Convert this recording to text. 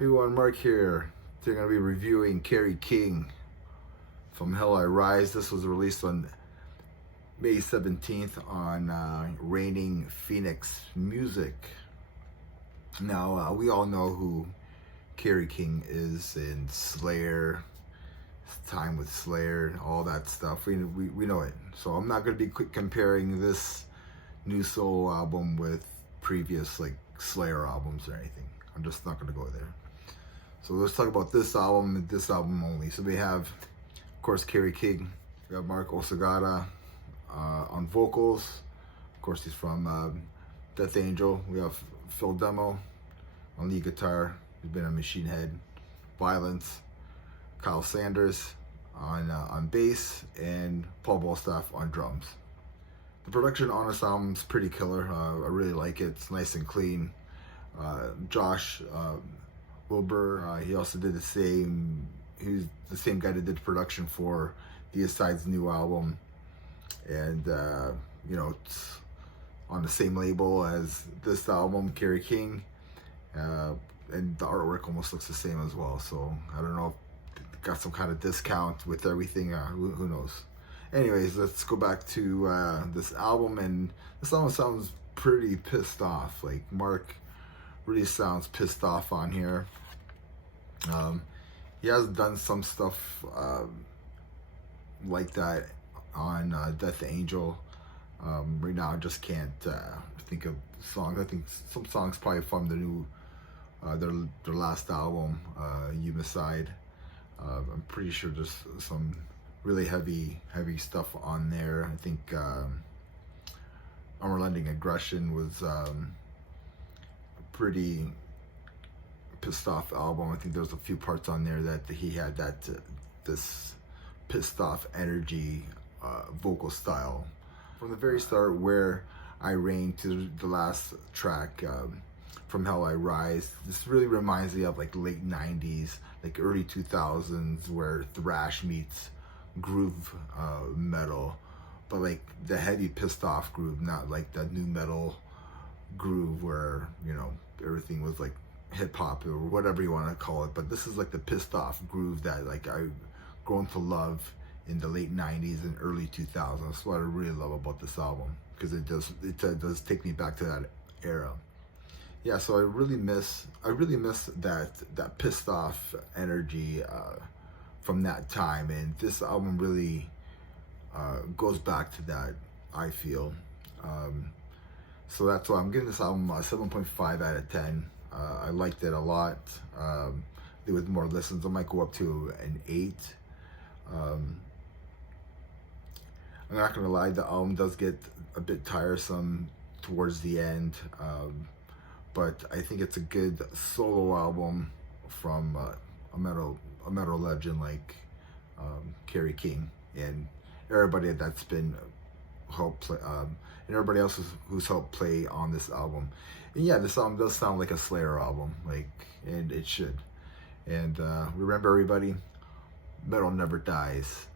Hey everyone, Mark here. Today I'm going to be reviewing Kerry King from Hell I Rise. This was released on May 17th on Reigning Phoenix Music. Now, we all know who Kerry King is in Slayer, time with Slayer, all that stuff. We know it. So I'm not going to be comparing this new solo album with previous Slayer albums or anything. I'm just not going to go there. So let's talk about this album and this album only. So we have, of course, Kerry King. We have Mark Osagata on vocals. Of course, he's from Death Angel. We have Phil Demo on lead guitar. He's been on Machine Head, Violence. Kyle Sanders on bass, and Paul Bostaph on drums. The production on this album is pretty killer. I really like it. It's nice and clean. Josh Wilbur, he also did the same. He's the same guy that did the production for the Aside's new album, and you know, it's on the same label as this album, Kerry King, and the artwork almost looks the same as well. So I don't know if it got some kind of discount with everything. Who knows? Anyways, let's go back to this album, and this album sounds pretty pissed off. Like, Mark really sounds pissed off on here. He has done some stuff like that on Death Angel. Right now I just can't think of songs. I think some songs probably from the new their last album, Aside. I'm pretty sure there's some really heavy stuff on there. I think Unrelenting Aggression was a pretty pissed off album. I think there's a few parts on there that he had this pissed off energy vocal style. From the very start, Where I Reign, to the last track, From Hell I Rise, this really reminds me of late 90s, early 2000s, where thrash meets groove metal, but the heavy pissed off groove, not like the new metal groove where, you know, everything was hip hop or whatever you want to call it. But this is the pissed off groove that I've grown to love in the late 90s and early 2000s. That's what I really love about this album, because it does take me back to that era. Yeah, so I really miss that pissed off energy from that time, and this album really goes back to that, I feel. So that's why I'm giving this album a 7.5 out of 10. I liked it a lot. With more listens, I might go up to an 8. I'm not gonna lie, the album does get a bit tiresome towards the end, but I think it's a good solo album from a metal legend like Kerry King, and everybody that's been helped play, and everybody else who's helped play on this album. And yeah, this album does sound like a Slayer album, and it should. And remember, everybody, metal never dies.